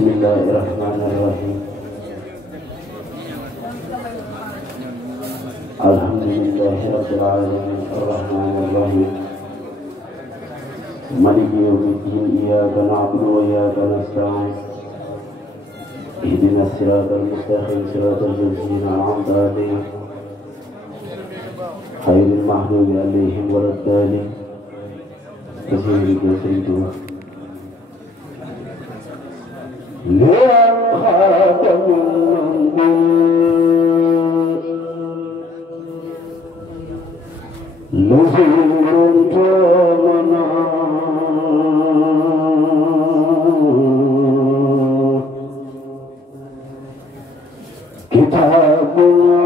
Bismillahirrahmanirrahim. Alhamdulillahirabbil alamin arrahmanir rahim. Maliki yawmiddin iyyaka na'budu wa iyyaka nasta'in. Ihdinas siratal mustaqim siratal ladzina an'amta 'alaihim ghairil maghdubi 'alaihim waladdallin. Kitabun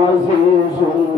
azizun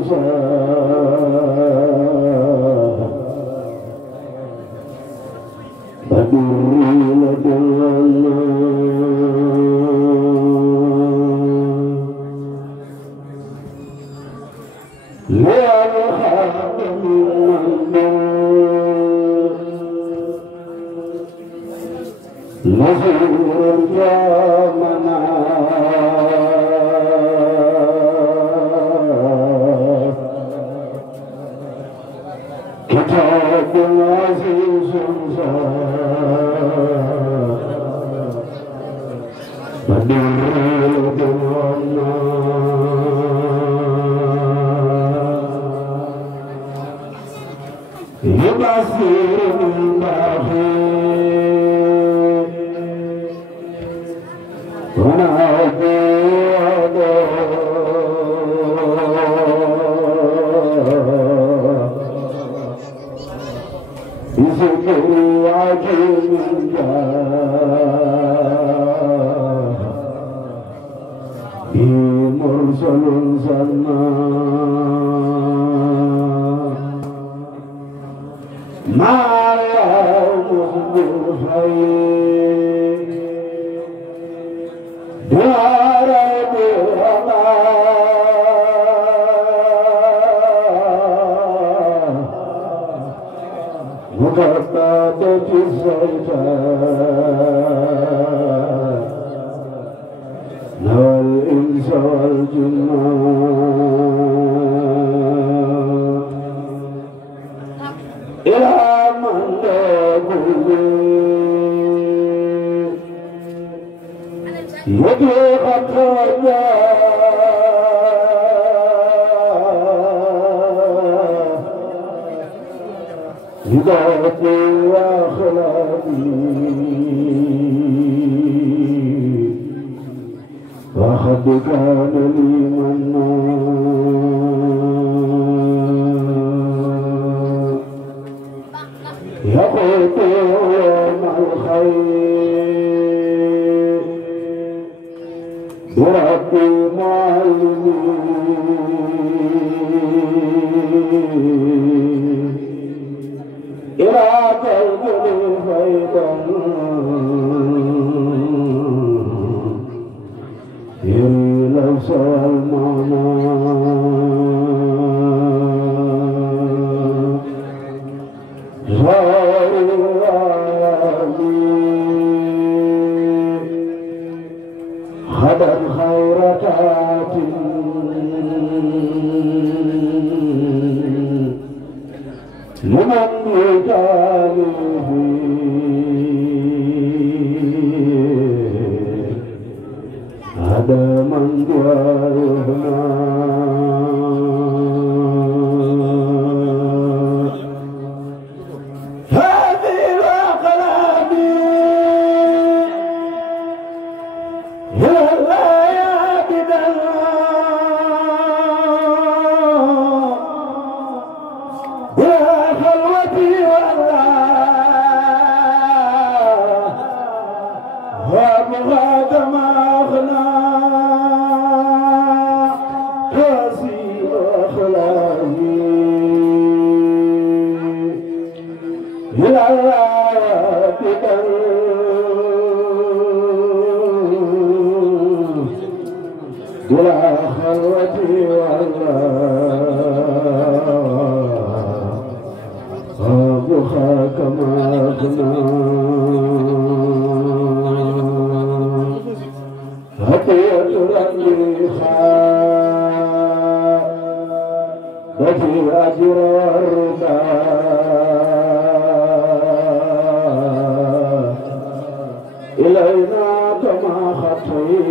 علينا كما خطير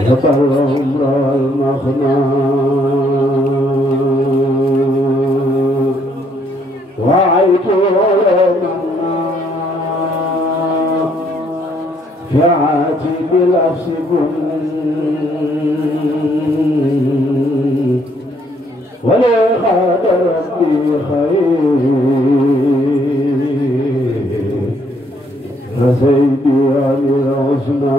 يطر العمر والمخنى وعيت علينا في عاتب الأفس ولي خاد ربي خير فسيدي عن الحسنى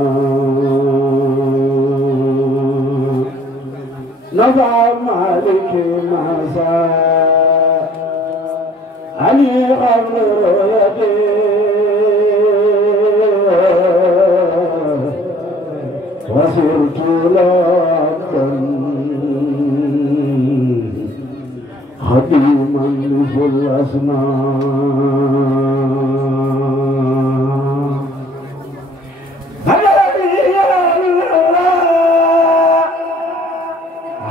نضع مالك ما ساء علي غمر يدي وسرت لعبا خديما لذي الأسنان الذي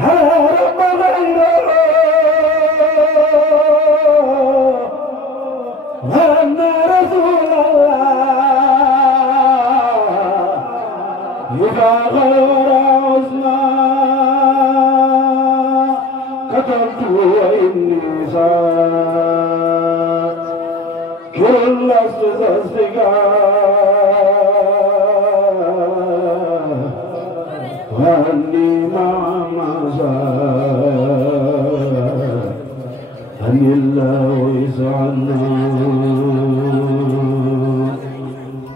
هرب غيره وأن رسول الله إذا غير عثمان كتبت وإني سات كل استزدقاء وأني مع مسات أن الله يسعنا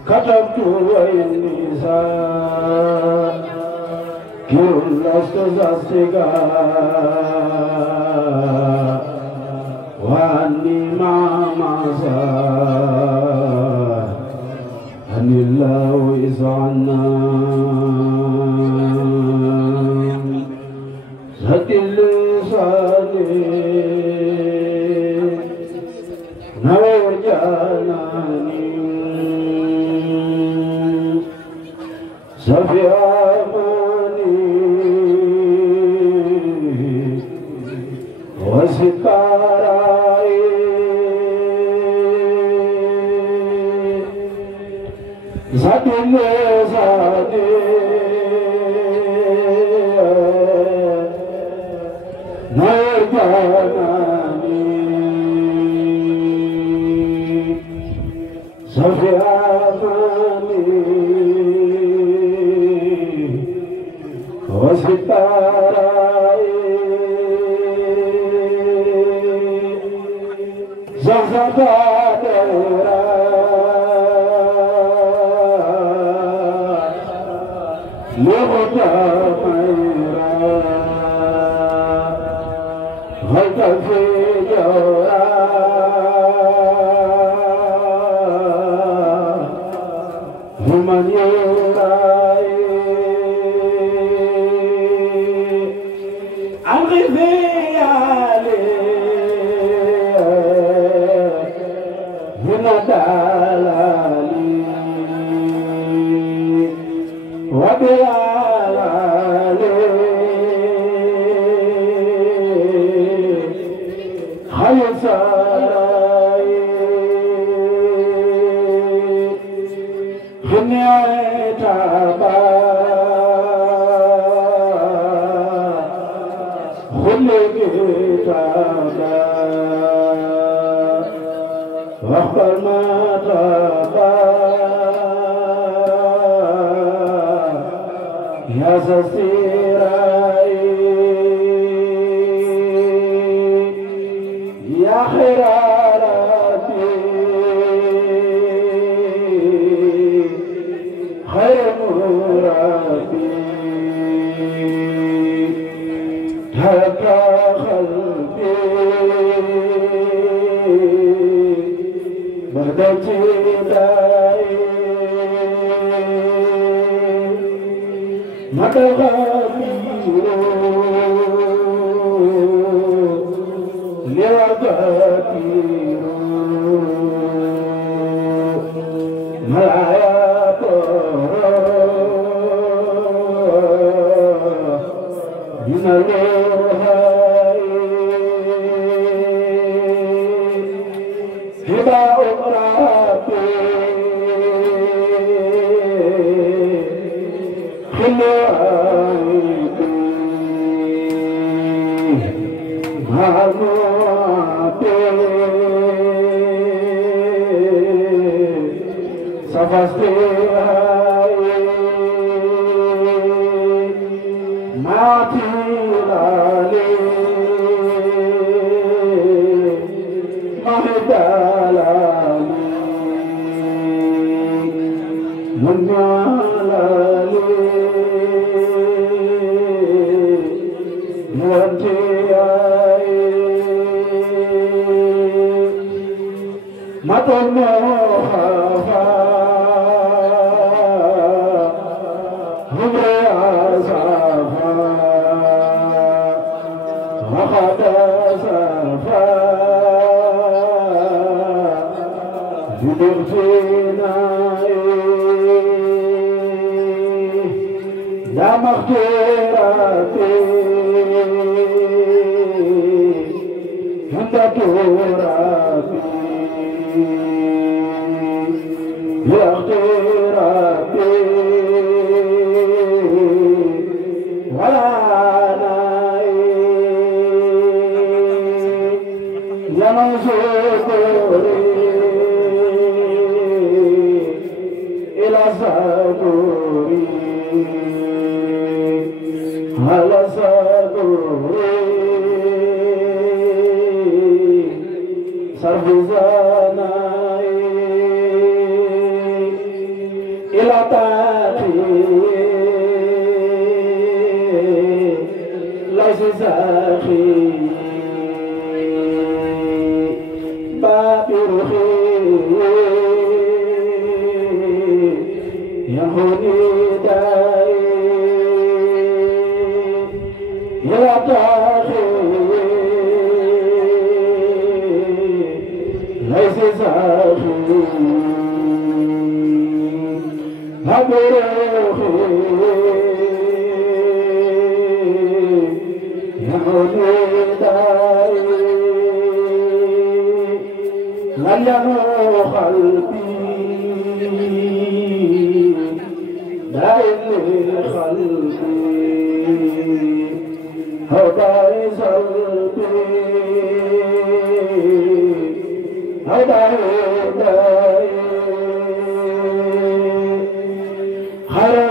كتبت وإني سات كل استزدقاء وأني مع مسات أن الله يسعنا زد اللسان نور جاناني سفي أماني وستاراي زد اللسان نور جاناني سفي أماني وستاراي زغزغادرا لغدا ميرا غلط في جورا ومن يراي عن غفيالي من دلالي وبلالي خير سراي خني عتابا خلي كتابا واخبر ما تابا يا سسيراي يا خيراتي خير مرابي هكا قلبي بدتي داي متغفير لوقتير ملايا من الوهاي هباء ربي Safaste Matilale Mahidalali Munyalali Muantiyai Matonohafa Humre Azafa Mahada Safa Judirjinae Ya Maghfirati Hunda Turati Ya Khirati Wala Nai Ya Manzukuri Ila Saburi Hala Saburi Sarvizanai Ila Tati Laisi Sakhi Babirhi Yahudi Dai Ila Tati Laisi Sakhi Babirhi Yahudi Dai Lalyanu Khalbi Daili Khalbi Hawdai Salbi Hawdai Dai Hare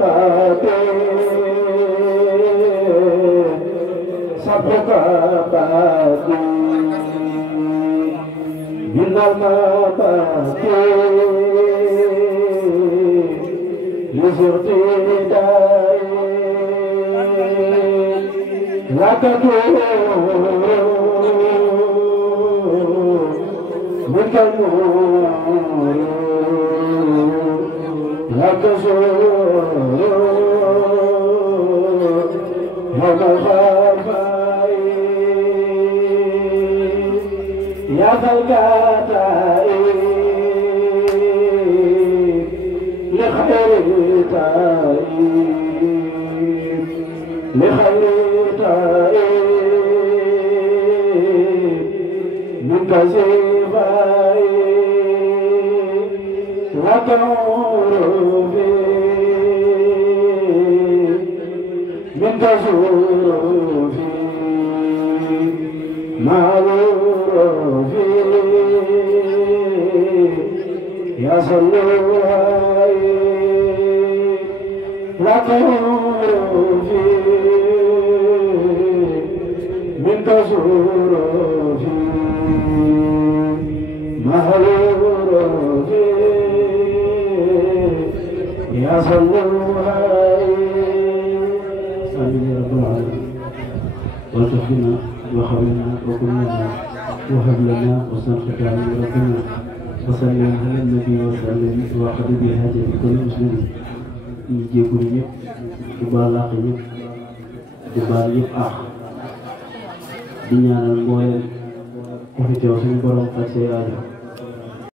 Bate Sabka Bate Binama Bate Lizurti Dai Lakaduru Mukamuru Lakazuru Yamalhafai Yadalgatai Likhairitai Likhairitai Munkazivai Lakaurubi Munkazurubi Maurubi Yasalluhai Lakaurubi Munkazurubi Maurubi Yasalluhai Amin ya Rabbal Alamin وارزقنا وخبرنا وكلنا وهب لنا حسن الختام ربنا وصلى على النبي وسلم وقد بهذه كل مسلم يجيبوا لي يبالغ لي يبالغ di ñaanal mboolem ku fi teew suñu borom faj say aajo